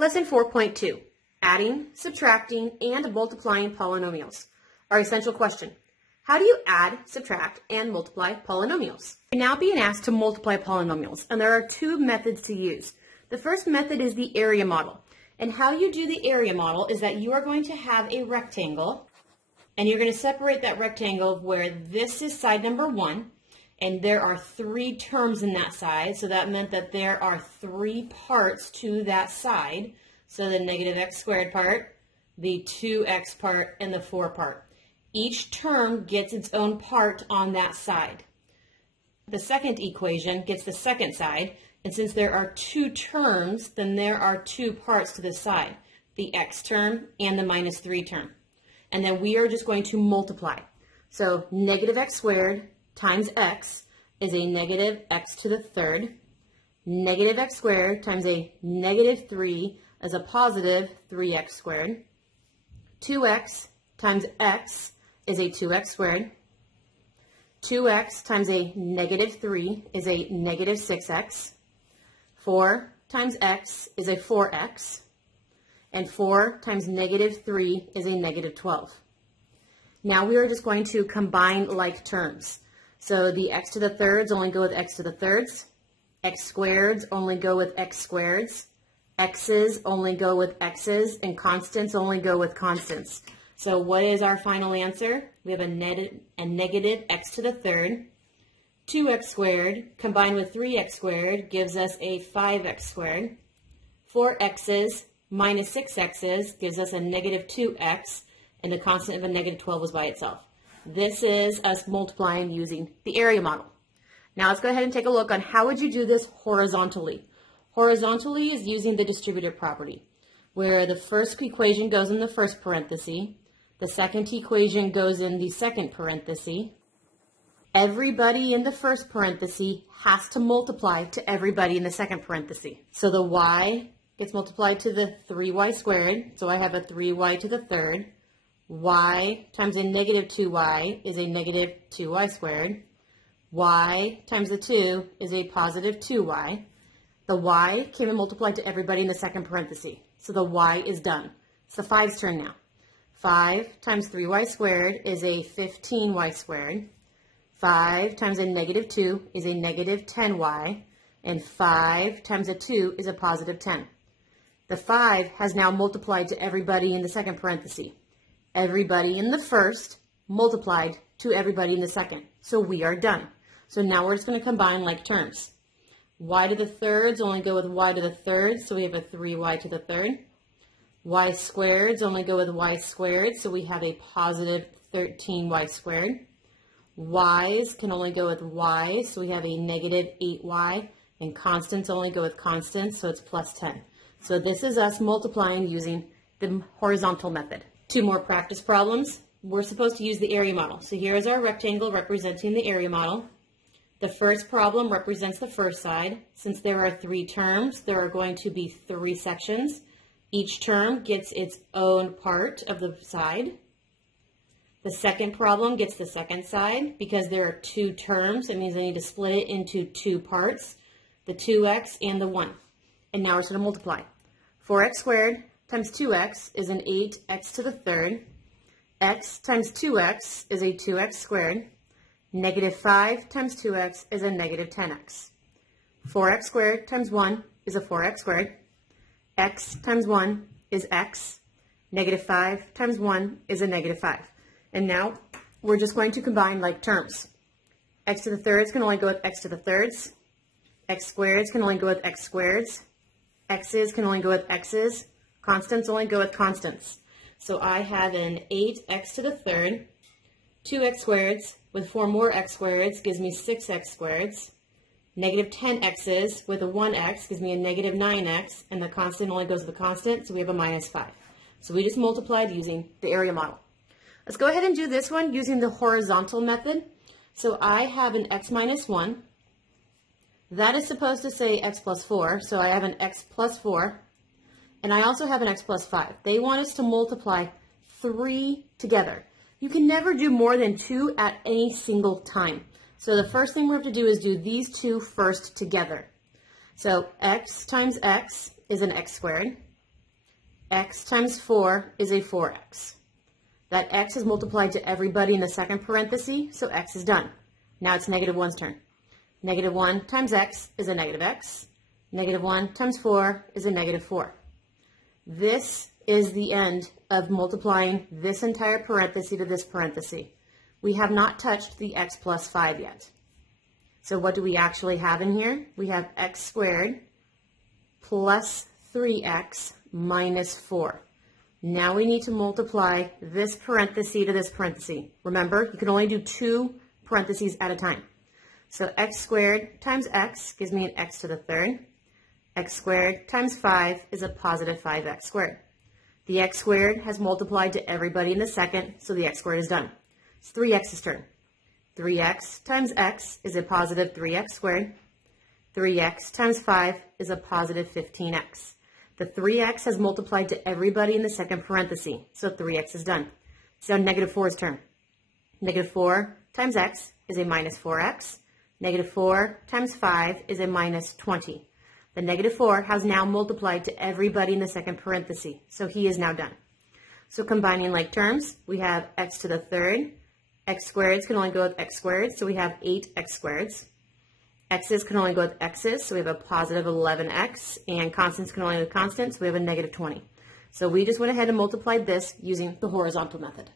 Lesson 4.2, Adding, Subtracting, and Multiplying Polynomials. Our essential question, how do you add, subtract, and multiply polynomials? You're now being asked to multiply polynomials, and there are two methods to use. The first method is the area model. And how you do the area model is that you are going to have a rectangle, and you're going to separate that rectangle where this is side number 1, and there are 3 terms in that side, so that meant that there are 3 parts to that side. So the negative x squared part, the 2x part, and the 4 part. Each term gets its own part on that side. The second equation gets the second side, and since there are 2 terms, then there are 2 parts to this side, the x term and the minus 3 term. And then we are just going to multiply. So negative x squared times x is a negative x to the third. Negative x squared times a negative 3 is a positive 3x squared. 2x times x is a 2x squared. 2x times a negative 3 is a negative 6x. 4 times x is a 4x. And 4 times negative 3 is a negative 12. Now we are just going to combine like terms. So the x to the thirds only go with x to the thirds. X squareds only go with x squareds. X's only go with x's, and constants only go with constants. So what is our final answer? We have a negative x to the third. 2x squared combined with 3x squared gives us a 5x squared. 4x's minus 6x's gives us a negative 2x, and the constant of a negative 12 was by itself. This is us multiplying using the area model. Now let's go ahead and take a look on how would you do this horizontally. Horizontally is using the distributive property, where the first equation goes in the first parenthesis, the second equation goes in the second parenthesis. Everybody in the first parenthesis has to multiply to everybody in the second parenthesis. So the y gets multiplied to the 3y squared, so I have a 3y to the third. Y times a negative 2y is a negative 2y squared. Y times the 2 is a positive 2y. The y came and multiplied to everybody in the second parenthesis. So the y is done. It's the 5's turn now. 5 times 3y squared is a 15y squared. 5 times a negative 2 is a negative 10y. And 5 times a 2 is a positive 10. The 5 has now multiplied to everybody in the second parenthesis. Everybody in the first multiplied to everybody in the second. So we are done. So now we're just going to combine like terms. Y to the thirds only go with y to the third, so we have a 3y to the third. Y squareds only go with y squared, so we have a positive 13y squared. Y's can only go with y, so we have a negative 8y. And constants only go with constants, so it's plus 10. So this is us multiplying using the horizontal method. 2 more practice problems. We're supposed to use the area model. So here is our rectangle representing the area model. The first problem represents the first side. Since there are 3 terms, there are going to be 3 sections. Each term gets its own part of the side. The second problem gets the second side. Because there are 2 terms, it means I need to split it into 2 parts, the 2x and the 1. And now we're just going to multiply. 4x squared times 2x is an 8x to the third. X times 2x is a 2x squared. Negative 5 times 2x is a negative 10x. 4x squared times 1 is a 4x squared. X times 1 is x. Negative 5 times 1 is a negative 5. And now we're just going to combine like terms. X to the thirds can only go with x to the thirds. X squareds can only go with x squareds. X's can only go with x's. Constants only go with constants. So I have an 8x to the third. 2x squareds with 4 more x squareds gives me 6x squareds. Negative 10x's with a 1x gives me a negative 9x, and the constant only goes with the constant, so we have a minus 5. So we just multiplied using the area model. Let's go ahead and do this one using the horizontal method. So I have an x minus 1. That is supposed to say x plus 4, so I have an x plus 4. And I also have an x plus 5. They want us to multiply 3 together. You can never do more than 2 at any single time. So the first thing we have to do is do these 2 first together. So x times x is an x squared. x times 4 is a 4x. That x is multiplied to everybody in the second parenthesis, so x is done. Now it's negative 1's turn. Negative 1 times x is a negative x. Negative 1 times 4 is a negative 4. This is the end of multiplying this entire parenthesis to this parenthesis. We have not touched the x plus 5 yet. So what do we actually have in here? We have x squared plus 3x minus 4. Now we need to multiply this parenthesis to this parenthesis. Remember, you can only do 2 parentheses at a time. So x squared times x gives me an x to the third. X squared times 5 is a positive 5x squared. The x squared has multiplied to everybody in the second, so the x squared is done. It's 3x's turn. 3x times x is a positive 3x squared. 3x times 5 is a positive 15x. The 3x has multiplied to everybody in the second parenthesis, so 3x is done. It's now negative 4's turn. Negative 4 times x is a minus 4x. Negative 4 times 5 is a minus 20. The negative 4 has now multiplied to everybody in the second parenthesis, so he is now done. So combining like terms, we have x to the third. X squareds can only go with x squared, so we have 8x squareds. X's can only go with x's, so we have a positive 11x, and constants can only go with constants, so we have a negative 20. So we just went ahead and multiplied this using the horizontal method.